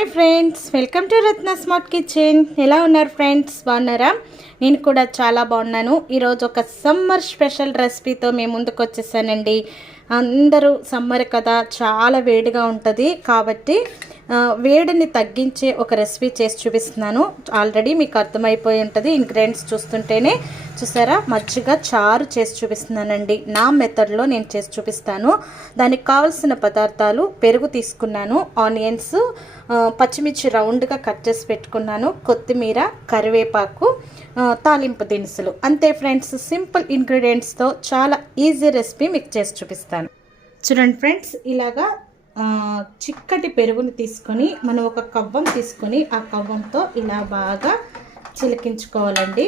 Hi friends welcome to Ratna smart kitchen. ఎలా ఉన్నారు friends? బాగున్నారా? నేను కూడా చాలా బాగున్నాను. ఈరోజు ఒక సమ్మర్ స్పెషల్ రెసిపీతో మేము ముందుకు వచ్చేసానండి. అందరూ సమ్మర్ కదా చాలా వేడిగా ఉంటుంది కాబట్టి వేడిని తగ్గించే ఒక రెసిపీ చేసి చూపిస్తున్నాను. ఆల్రెడీ మీకు అర్థమైపోయి ఉంటుంది ఇంగ్రీడియంట్స్ చూస్తుంటేనే. చూసారా? మజ్జిగ చారు చేసి చూపిస్తున్నానండి. నా మెథడ్లో నేను చేసి చూపిస్తాను. దానికి కావాల్సిన పదార్థాలు పెరుగు తీసుకున్నాను ఆనియన్స్ పచ్చిమిర్చి రౌండ్గా కట్ చేసి పెట్టుకున్నాను కొత్తిమీర కరివేపాకు తాలింపు దినుసులు. అంతే ఫ్రెండ్స్ సింపుల్ ఇంగ్రీడియంట్స్తో చాలా ఈజీ రెసిపీ మీకు చేసి చూపిస్తాను. చూడండి ఫ్రెండ్స్ ఇలాగా చిక్కటి పెరుగుని తీసుకొని మనం ఒక కవ్వం తీసుకొని ఆ కవ్వంతో ఇలా బాగా చిలికించుకోవాలండి.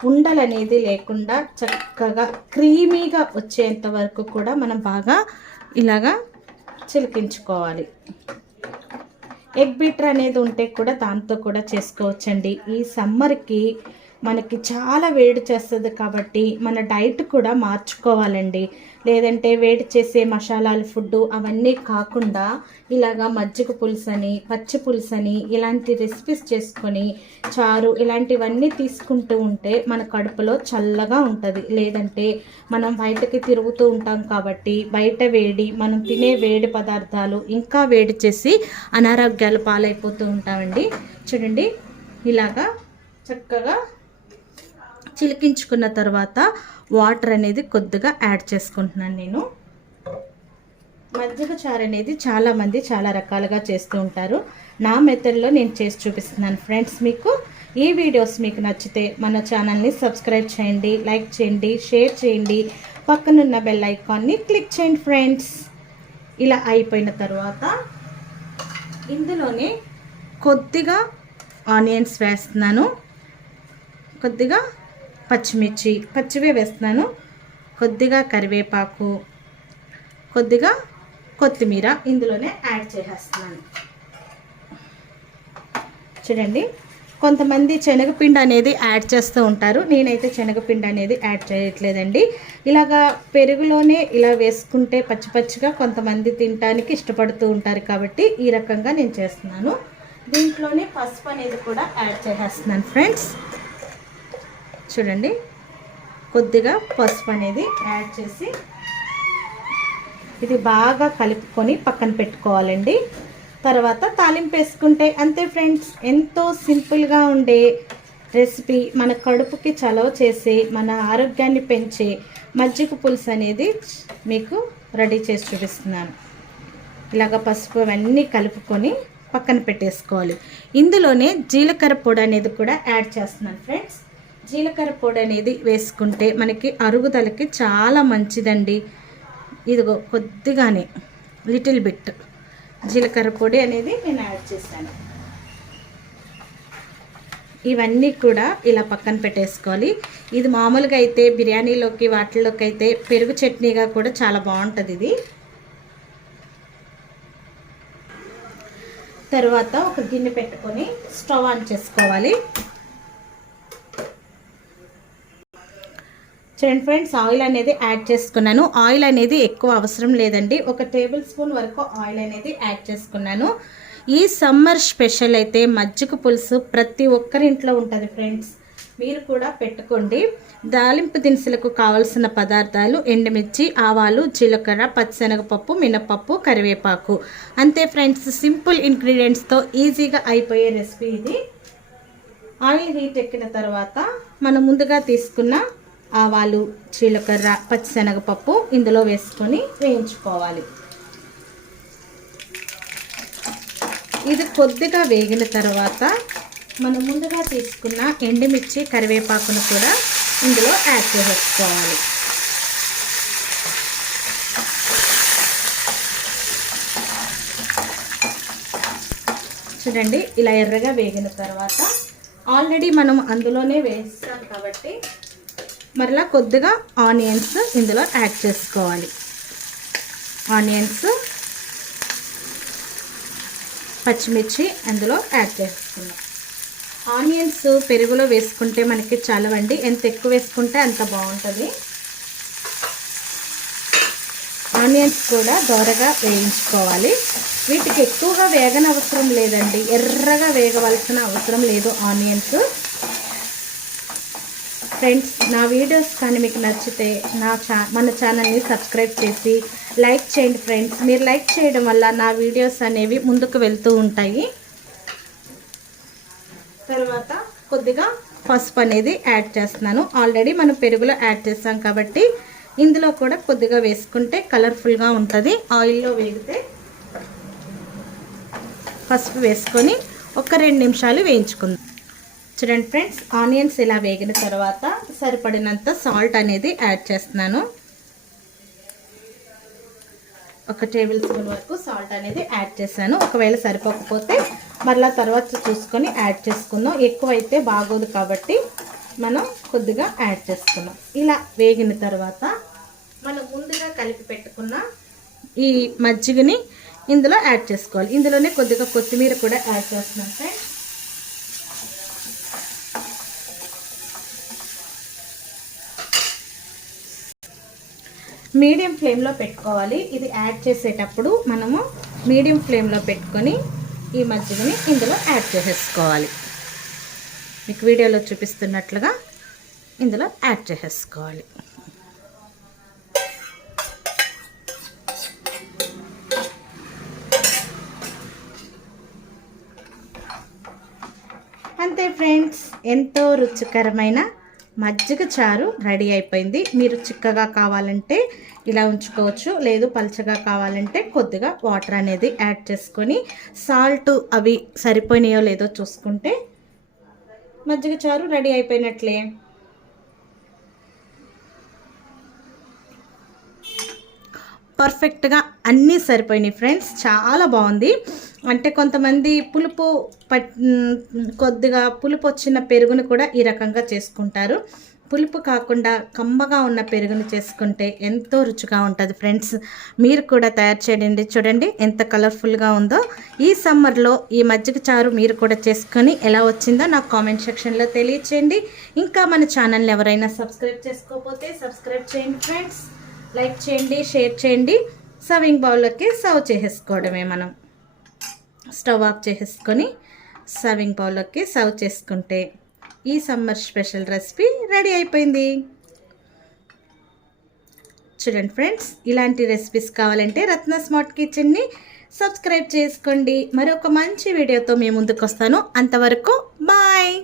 ఉండలు అనేది లేకుండా చక్కగా క్రీమీగా వచ్చేంత వరకు కూడా మనం బాగా ఇలాగా చిలికించుకోవాలి. ఎగ్ బీటర్ అనేది ఉంటే కూడా దాంతో కూడా చేసుకోవచ్చండి. ఈ సమ్మర్కి మనకి చాలా వేడి చేస్తుంది కాబట్టి మన డైట్ కూడా మార్చుకోవాలండి. లేదంటే వేడి చేసే మసాలాల ఫుడ్ అవన్నీ కాకుండా ఇలాగా మజ్జిగ పులుసు అని పచ్చి పులుసు అని ఇలాంటి రెసిపీస్ చేసుకొని చారు ఇలాంటివన్నీ తీసుకుంటూ ఉంటే మన కడుపులో చల్లగా ఉంటుంది. లేదంటే మనం బయటకి తిరుగుతూ ఉంటాం కాబట్టి బయట వేడి మనం తినే వేడి పదార్థాలు ఇంకా వేడి చేసి అనారోగ్యాలు పాలైపోతూ ఉంటామండి. చూడండి ఇలాగా చక్కగా చిలికించుకున్న తర్వాత వాటర్ అనేది కొద్దిగా యాడ్ చేసుకుంటున్నాను నేను. మజ్జిగ చారు అనేది చాలామంది చాలా రకాలుగా చేస్తూ ఉంటారు. నా మెథడ్లో నేను చేసి చూపిస్తున్నాను ఫ్రెండ్స్ మీకు. ఈ వీడియోస్ మీకు నచ్చితే మన ఛానల్ని సబ్స్క్రైబ్ చేయండి లైక్ చేయండి షేర్ చేయండి. పక్కనున్న బెల్ ఐకాన్ని క్లిక్ చేయండి ఫ్రెండ్స్. ఇలా అయిపోయిన తర్వాత ఇందులోనే కొద్దిగా ఆనియన్స్ వేస్తున్నాను. కొద్దిగా పచ్చిమిర్చి పచ్చివే వేస్తున్నాను. కొద్దిగా కరివేపాకు కొద్దిగా కొత్తిమీర ఇందులోనే యాడ్ చేసేస్తున్నాను. చూడండి కొంతమంది శనగపిండి అనేది యాడ్ చేస్తూ ఉంటారు. నేనైతే శనగపిండి అనేది యాడ్ చేయట్లేదండి. ఇలాగా పెరుగులోనే ఇలా వేసుకుంటే పచ్చి పచ్చిగా కొంతమంది తినడానికి ఇష్టపడుతూ ఉంటారు కాబట్టి ఈ రకంగా నేను చేస్తున్నాను. దీంట్లోనే పసుపు అనేది కూడా యాడ్ చేసేస్తున్నాను ఫ్రెండ్స్. చూడండి. కొద్దిగా పసుపు అనేది యాడ్ చేసి ఇది బాగా కలుపుకొని పక్కన పెట్టుకోవాలండి. తర్వాత తాలింపు వేసుకుంటే అంతే ఫ్రెండ్స్ ఎంతో సింపుల్గా ఉండే రెసిపీ మన కడుపుకి చలవ చేసి మన ఆరోగ్యాన్ని పెంచే మజ్జిగ పులుసు అనేది మీకు రెడీ చేసి చూపిస్తున్నాను. ఇలాగ పసుపు అవన్నీ కలుపుకొని పక్కన పెట్టేసుకోవాలి. ఇందులోనే జీలకర్ర పొడి అనేది కూడా యాడ్ చేస్తున్నాను ఫ్రెండ్స్. జీలకర్ర పొడి అనేది వేసుకుంటే మనకి అరుగుదలకి చాలా మంచిదండి. ఇదిగో కొద్దిగానే లిటిల్ బిట్. జీలకర్ర పొడి అనేది నేను యాడ్ చేశాను. ఇవన్నీ కూడా ఇలా పక్కన పెట్టేసుకోవాలి. ఇది మామూలుగా అయితే బిర్యానీలోకి వాటిల్లోకి అయితే పెరుగు చట్నీగా కూడా చాలా బాగుంటుంది ఇది. తర్వాత ఒక గిన్నె పెట్టుకొని స్టవ్ ఆన్ చేసుకోవాలి. చూడండి ఫ్రెండ్స్ ఆయిల్ అనేది యాడ్ చేసుకున్నాను. ఆయిల్ అనేది ఎక్కువ అవసరం లేదండి. ఒక టేబుల్ స్పూన్ వరకు ఆయిల్ అనేది యాడ్ చేసుకున్నాను. ఈ సమ్మర్ స్పెషల్ అయితే మజ్జిగ పులుసు ప్రతి ఒక్కరింట్లో ఉంటుంది ఫ్రెండ్స్. మీరు కూడా పెట్టుకోండి. దాలింపు దినుసులకు కావలసిన పదార్థాలు ఎండుమిర్చి ఆవాలు జీలకర్ర పచ్చిశనగపప్పు మినపప్పు కరివేపాకు. అంతే ఫ్రెండ్స్ సింపుల్ ఇంగ్రీడియంట్స్తో ఈజీగా అయిపోయే రెసిపీ ఇది. ఆయిల్ హీట్ ఎక్కిన తర్వాత మనం ముందుగా తీసుకున్న ఆవాలు జీలకర్ర పచ్చిశనగపప్పు ఇందులో వేసుకొని వేయించుకోవాలి. ఇది కొద్దిగా వేగిన తర్వాత మనం ముందుగా తీసుకున్న ఎండుమిర్చి కరివేపాకును కూడా ఇందులో యాడ్ చేసేసుకోవాలి చూడండి ఇలా ఎర్రగా వేగిన తర్వాత ఆల్రెడీ మనం అందులోనే వేస్తాం కాబట్టి మరలా కొద్దిగా ఆనియన్స్ ఇందులో యాడ్ చేసుకోవాలి. ఆనియన్స్ పచ్చిమిర్చి అందులో యాడ్ చేసుకున్నాం ఆనియన్స్ పెరుగులో వేసుకుంటే మనకి చలవండి. ఎంత ఎక్కువ వేసుకుంటే అంత బాగుంటుంది. ఆనియన్స్ కూడా దోరగా వేయించుకోవాలి. వీటికి ఎక్కువగా వేగన అవసరం లేదండి. ఎర్రగా వేగవలసిన అవసరం లేదు ఆనియన్స్. ఫ్రెండ్స్ నా వీడియోస్ కానీ మీకు నచ్చితే నా ఛా మన ఛానల్ని సబ్స్క్రైబ్ చేసి లైక్ చేయండి ఫ్రెండ్స్ మీరు లైక్ చేయడం వల్ల నా వీడియోస్ అనేవి ముందుకు వెళ్తూ ఉంటాయి. తర్వాత కొద్దిగా పసుపు అనేది యాడ్ చేస్తున్నాను. ఆల్రెడీ మనం పెరుగులో యాడ్ చేస్తాం కాబట్టి ఇందులో కూడా కొద్దిగా వేసుకుంటే కలర్ఫుల్గా ఉంటుంది. ఆయిల్లో వేగితే పసుపు వేసుకొని ఒక రెండు నిమిషాలు వేయించుకుందాం. చూడండి ఫ్రెండ్స్ ఆనియన్స్ ఇలా వేగిన తర్వాత సరిపడినంత సాల్ట్ అనేది యాడ్ చేస్తున్నాను. ఒక టేబుల్ స్పూన్ వరకు సాల్ట్ అనేది యాడ్ చేశాను. ఒకవేళ సరిపోకపోతే మరలా తర్వాత చూసుకొని యాడ్ చేసుకుందాం. ఎక్కువైతే బాగోదు కాబట్టి మనం కొద్దిగా యాడ్ చేసుకున్నాం ఇలా వేగిన తర్వాత మనం ముందుగా కలిపి పెట్టుకున్న ఈ మజ్జిగని ఇందులో యాడ్ చేసుకోవాలి. ఇందులోనే కొద్దిగా కొత్తిమీర కూడా యాడ్ చేస్తున్నాం ఫ్రెండ్స్. మీడియం ఫ్లేమ్లో పెట్టుకోవాలి. ఇది యాడ్ చేసేటప్పుడు మనము మీడియం ఫ్లేమ్లో పెట్టుకొని ఈ మజ్జిగని ఇందులో యాడ్ చేసేసుకోవాలి. మీకు వీడియోలో చూపిస్తున్నట్లుగా ఇందులో యాడ్ చేసేసుకోవాలి. అంతే ఫ్రెండ్స్ ఎంతో రుచికరమైన మజ్జిగ చారు రెడీ అయిపోయింది. మీరు చిక్కగా కావాలంటే ఇలా ఉంచుకోవచ్చు లేదు పల్చగా కావాలంటే కొద్దిగా వాటర్ అనేది యాడ్ చేసుకొని సాల్ట్ అవి సరిపోయినాయో లేదో చూసుకుంటే మజ్జిగ చారు రెడీ అయిపోయినట్లే. పర్ఫెక్ట్గా అన్నీ సరిపోయినాయి ఫ్రెండ్స్. చాలా బాగుంది. అంటే కొంతమంది పులుపు కొద్దిగా పులుపు వచ్చిన పెరుగును కూడా ఈ రకంగా చేసుకుంటారు. పులుపు కాకుండా కమ్మగా ఉన్న పెరుగును చేసుకుంటే ఎంతో రుచిగా ఉంటుంది ఫ్రెండ్స్. మీరు కూడా తయారు చేయండి. చూడండి ఎంత కలర్ఫుల్గా ఉందో. ఈ సమ్మర్లో ఈ మజ్జిగ చారు మీరు కూడా చేసుకొని ఎలా వచ్చిందో నాకు కామెంట్ సెక్షన్లో తెలియచేయండి. ఇంకా మన ఛానల్ని ఎవరైనా సబ్స్క్రైబ్ చేసుకోకపోతే సబ్స్క్రైబ్ చేయండి ఫ్రెండ్స్. లైక్ చేయండి షేర్ చేయండి. సర్వింగ్ బౌల్లోకి సర్వ్ చేసేసుకోవడమే మనం. స్టవ్ ఆఫ్ చేసేసుకొని సర్వింగ్ బౌల్లోకి సర్వ్ చేసుకుంటే ఈ సమ్మర్ స్పెషల్ రెసిపీ రెడీ అయిపోయింది. చూడండి ఫ్రెండ్స్ ఇలాంటి రెసిపీస్ కావాలంటే రత్న స్మార్ట్ కిచెన్ని సబ్స్క్రైబ్ చేసుకోండి. మరొక మంచి వీడియోతో మీ ముందుకు వస్తాను అంతవరకు బాయ్!